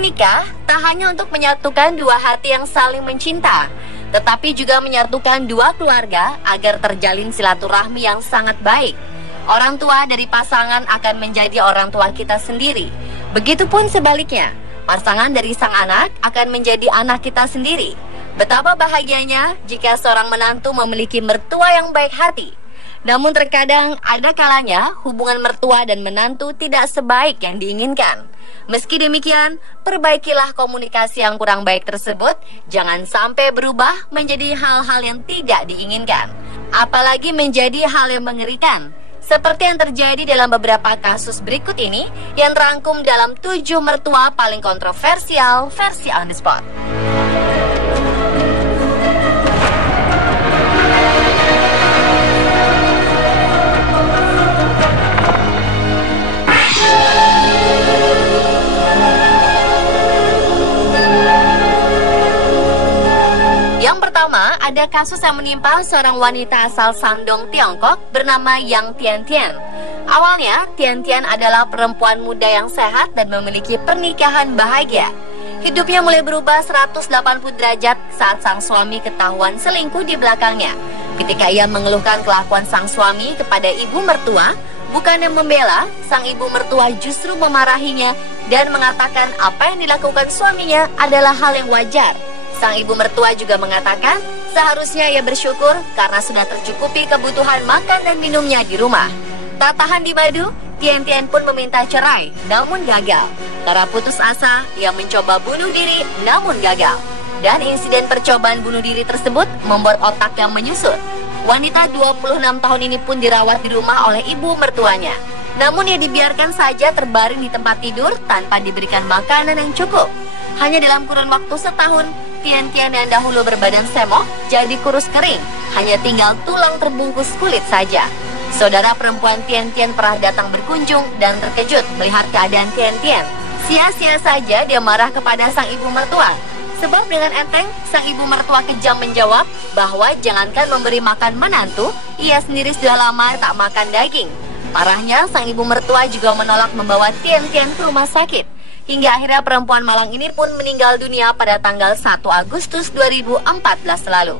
Menikah tak hanya untuk menyatukan dua hati yang saling mencinta, tetapi juga menyatukan dua keluarga agar terjalin silaturahmi yang sangat baik. Orang tua dari pasangan akan menjadi orang tua kita sendiri. Begitupun sebaliknya, pasangan dari sang anak akan menjadi anak kita sendiri. Betapa bahagianya jika seorang menantu memiliki mertua yang baik hati. Namun terkadang ada kalanya hubungan mertua dan menantu tidak sebaik yang diinginkan. Meski demikian, perbaikilah komunikasi yang kurang baik tersebut, jangan sampai berubah menjadi hal-hal yang tidak diinginkan. Apalagi menjadi hal yang mengerikan, seperti yang terjadi dalam beberapa kasus berikut ini yang terangkum dalam 7 mertua paling kontroversial versi On The Spot. Yang pertama, ada kasus yang menimpa seorang wanita asal Shandong, Tiongkok bernama Yang Tian-Tian. Awalnya, Tian-Tian adalah perempuan muda yang sehat dan memiliki pernikahan bahagia. Hidupnya mulai berubah 180 derajat saat sang suami ketahuan selingkuh di belakangnya. Ketika ia mengeluhkan kelakuan sang suami kepada ibu mertua, bukannya membela, sang ibu mertua justru memarahinya dan mengatakan apa yang dilakukan suaminya adalah hal yang wajar. Sang ibu mertua juga mengatakan seharusnya ia bersyukur karena sudah tercukupi kebutuhan makan dan minumnya di rumah. Tak tahan di madu, Tian-Tian pun meminta cerai, namun gagal. Karena putus asa, ia mencoba bunuh diri, namun gagal. Dan insiden percobaan bunuh diri tersebut membuat otaknya menyusut. Wanita 26 tahun ini pun dirawat di rumah oleh ibu mertuanya. Namun ia dibiarkan saja terbaring di tempat tidur tanpa diberikan makanan yang cukup. Hanya dalam kurun waktu setahun, Tian-Tian yang dahulu berbadan semok jadi kurus kering, hanya tinggal tulang terbungkus kulit saja. Saudara perempuan Tian-Tian pernah datang berkunjung dan terkejut melihat keadaan Tian-Tian. Sia-sia saja dia marah kepada sang ibu mertua. Sebab dengan enteng, sang ibu mertua kejam menjawab bahwa jangankan memberi makan menantu, ia sendiri sudah lama tak makan daging. Parahnya, sang ibu mertua juga menolak membawa Tian-Tian ke rumah sakit. Hingga akhirnya perempuan malang ini pun meninggal dunia pada tanggal 1 Agustus 2014 lalu.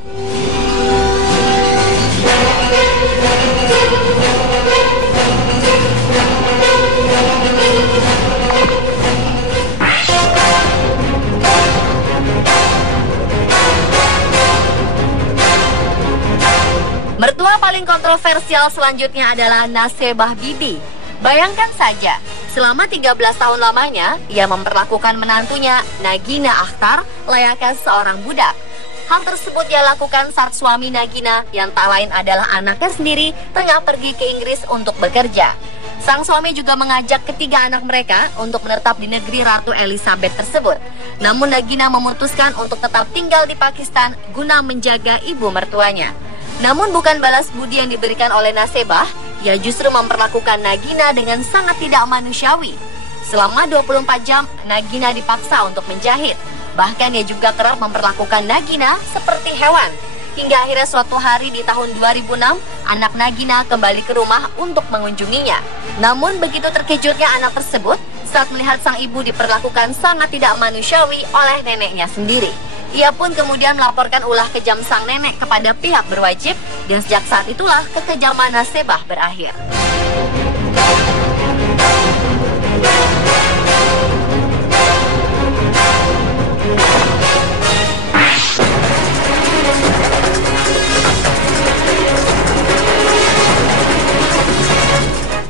Mertua paling kontroversial selanjutnya adalah Nasebah Bibi. Bayangkan saja, selama 13 tahun lamanya, ia memperlakukan menantunya, Nagina Akhtar, layaknya seorang budak. Hal tersebut ia lakukan saat suami Nagina, yang tak lain adalah anaknya sendiri, tengah pergi ke Inggris untuk bekerja. Sang suami juga mengajak ketiga anak mereka untuk menetap di negeri Ratu Elizabeth tersebut. Namun Nagina memutuskan untuk tetap tinggal di Pakistan guna menjaga ibu mertuanya. Namun bukan balas budi yang diberikan oleh Nasebah, ia justru memperlakukan Nagina dengan sangat tidak manusiawi. Selama 24 jam, Nagina dipaksa untuk menjahit. Bahkan ia juga kerap memperlakukan Nagina seperti hewan. Hingga akhirnya suatu hari di tahun 2006, anak Nagina kembali ke rumah untuk mengunjunginya. Namun begitu terkejutnya anak tersebut saat melihat sang ibu diperlakukan sangat tidak manusiawi oleh neneknya sendiri. Ia pun kemudian melaporkan ulah kejam sang nenek kepada pihak berwajib, dan sejak saat itulah kekejaman Nasebah berakhir.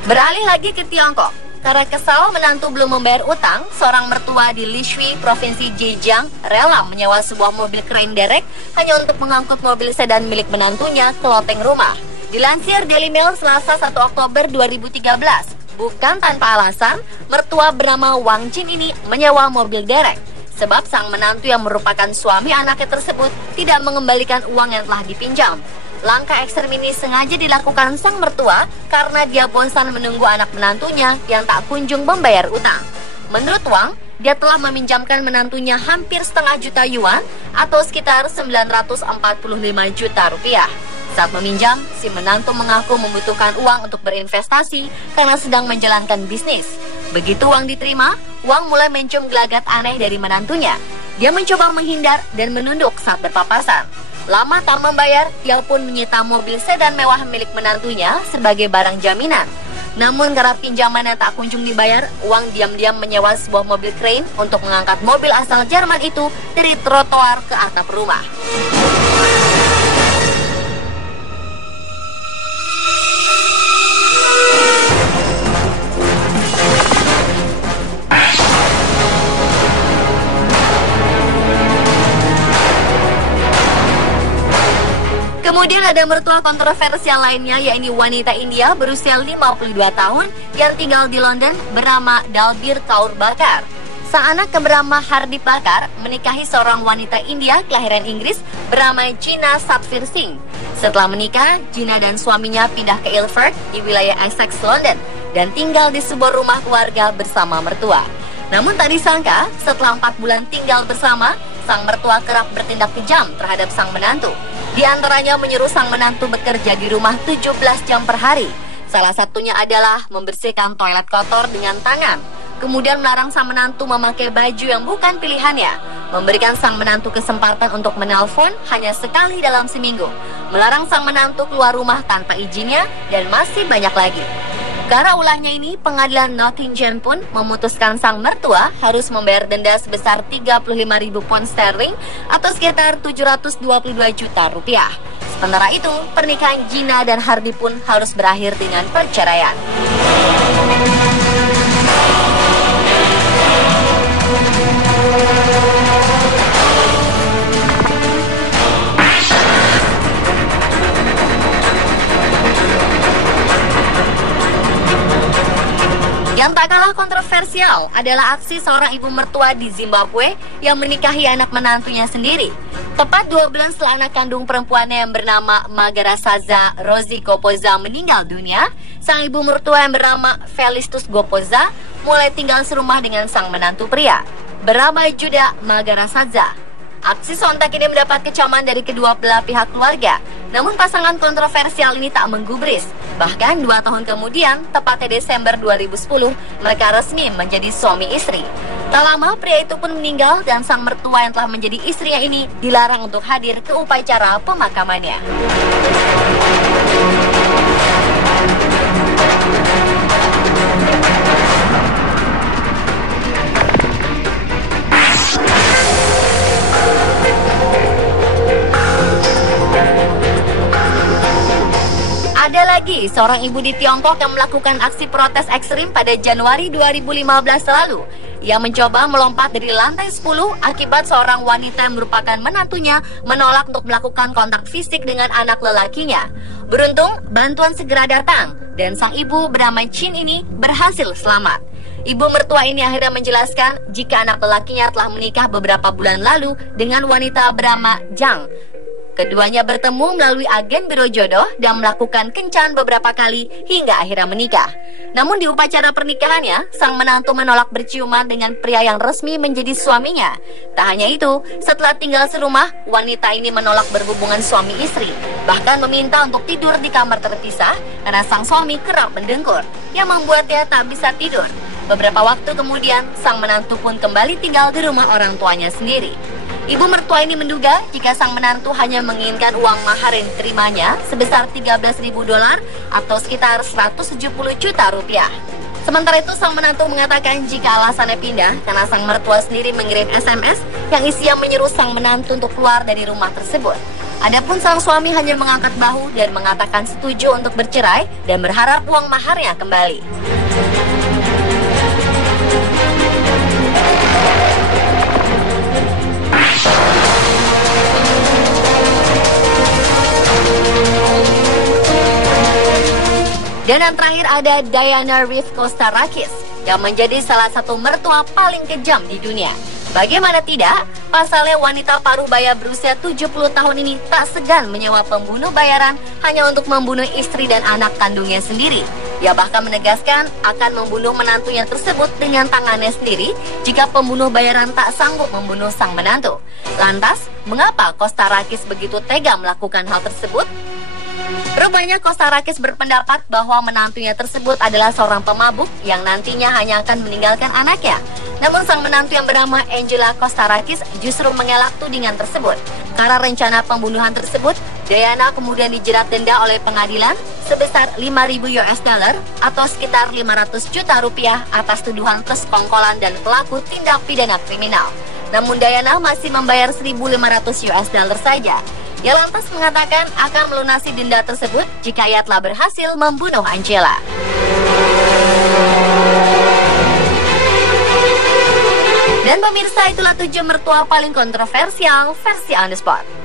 Beralih lagi ke Tiongkok. Karena kesal menantu belum membayar utang, seorang mertua di Lishui, Provinsi Zhejiang, rela menyewa sebuah mobil krain derek hanya untuk mengangkut mobil sedan milik menantunya ke loteng rumah. Dilansir Daily Mail Selasa 1 Oktober 2013, bukan tanpa alasan, mertua bernama Wang Jin ini menyewa mobil derek. Sebab sang menantu yang merupakan suami anaknya tersebut tidak mengembalikan uang yang telah dipinjam. Langkah ekstrem ini sengaja dilakukan sang mertua karena dia bosan menunggu anak menantunya yang tak kunjung membayar utang. Menurut Wang, dia telah meminjamkan menantunya hampir setengah juta yuan atau sekitar 945 juta rupiah. Saat meminjam, si menantu mengaku membutuhkan uang untuk berinvestasi karena sedang menjalankan bisnis. Begitu uang diterima, Wang mulai mencium gelagat aneh dari menantunya. Dia mencoba menghindar dan menunduk saat berpapasan. Lama tak membayar, dia pun menyita mobil sedan mewah milik menantunya sebagai barang jaminan. Namun karena pinjaman yang tak kunjung dibayar, Wang diam-diam menyewa sebuah mobil crane untuk mengangkat mobil asal Jerman itu dari trotoar ke atap rumah. Kemudian ada mertua kontroversial lainnya, yaitu wanita India berusia 52 tahun yang tinggal di London bernama Dalbir Kaur Bakar. Sang anak bernama Hardip Bakar menikahi seorang wanita India kelahiran Inggris bernama Gina Satvir Singh. Setelah menikah, Gina dan suaminya pindah ke Ilford di wilayah Essex, London dan tinggal di sebuah rumah keluarga bersama mertua. Namun tak disangka, setelah 4 bulan tinggal bersama, sang mertua kerap bertindak kejam terhadap sang menantu. Di antaranya menyuruh sang menantu bekerja di rumah 17 jam per hari. Salah satunya adalah membersihkan toilet kotor dengan tangan. Kemudian melarang sang menantu memakai baju yang bukan pilihannya. Memberikan sang menantu kesempatan untuk menelpon hanya sekali dalam seminggu. Melarang sang menantu keluar rumah tanpa izinnya, dan masih banyak lagi. Karena ulahnya ini, pengadilan Nottingham pun memutuskan sang mertua harus membayar denda sebesar 35.000 pound sterling atau sekitar 722 juta rupiah. Sementara itu, pernikahan Gina dan Hardy pun harus berakhir dengan perceraian. Yang tak kalah kontroversial adalah aksi seorang ibu mertua di Zimbabwe yang menikahi anak menantunya sendiri. Tepat 2 bulan setelah anak kandung perempuannya yang bernama Magarasaza Rosie Gopoza meninggal dunia, sang ibu mertua yang bernama Felistus Gopoza mulai tinggal serumah dengan sang menantu pria bernama Juda Magarasaza. Aksi sontak ini mendapat kecaman dari kedua belah pihak keluarga. Namun pasangan kontroversial ini tak menggubris. Bahkan 2 tahun kemudian, tepatnya Desember 2010, mereka resmi menjadi suami istri. Tak lama, pria itu pun meninggal dan sang mertua yang telah menjadi istrinya ini dilarang untuk hadir ke upacara pemakamannya. Ada lagi seorang ibu di Tiongkok yang melakukan aksi protes ekstrim pada Januari 2015 lalu. Ia mencoba melompat dari lantai 10 akibat seorang wanita yang merupakan menantunya menolak untuk melakukan kontak fisik dengan anak lelakinya. Beruntung, bantuan segera datang dan sang ibu bernama Chin ini berhasil selamat. Ibu mertua ini akhirnya menjelaskan jika anak lelakinya telah menikah beberapa bulan lalu dengan wanita bernama Zhang. Keduanya bertemu melalui agen biro jodoh dan melakukan kencan beberapa kali hingga akhirnya menikah. Namun di upacara pernikahannya, sang menantu menolak berciuman dengan pria yang resmi menjadi suaminya. Tak hanya itu, setelah tinggal serumah, wanita ini menolak berhubungan suami istri, bahkan meminta untuk tidur di kamar terpisah karena sang suami kerap mendengkur, yang membuatnya tak bisa tidur. Beberapa waktu kemudian, sang menantu pun kembali tinggal di rumah orang tuanya sendiri. Ibu mertua ini menduga jika sang menantu hanya menginginkan uang mahar yang diterimanya sebesar $13.000 atau sekitar 170 juta rupiah. Sementara itu, sang menantu mengatakan jika alasannya pindah karena sang mertua sendiri mengirim SMS yang isinya menyuruh sang menantu untuk keluar dari rumah tersebut. Adapun sang suami hanya mengangkat bahu dan mengatakan setuju untuk bercerai dan berharap uang maharnya kembali. Dan yang terakhir ada Diana Reeve Kostarakis yang menjadi salah satu mertua paling kejam di dunia. Bagaimana tidak, pasalnya wanita paruh baya berusia 70 tahun ini tak segan menyewa pembunuh bayaran hanya untuk membunuh istri dan anak kandungnya sendiri. Ia bahkan menegaskan akan membunuh menantunya tersebut dengan tangannya sendiri jika pembunuh bayaran tak sanggup membunuh sang menantu. Lantas, mengapa Kostarakis begitu tega melakukan hal tersebut? Rupanya Kostarakis berpendapat bahwa menantunya tersebut adalah seorang pemabuk yang nantinya hanya akan meninggalkan anaknya. Namun sang menantu yang bernama Angela Kostarakis justru mengelak tudingan tersebut. Karena rencana pembunuhan tersebut, Diana kemudian dijerat denda oleh pengadilan sebesar 5.000 US dollar atau sekitar 500 juta rupiah atas tuduhan persekongkolan dan pelaku tindak pidana kriminal. Namun Diana masih membayar 1.500 US dollar saja. Ia lantas mengatakan akan melunasi denda tersebut jika ia telah berhasil membunuh Angela. Dan pemirsa, itulah 7 mertua paling kontroversial versi On The Spot.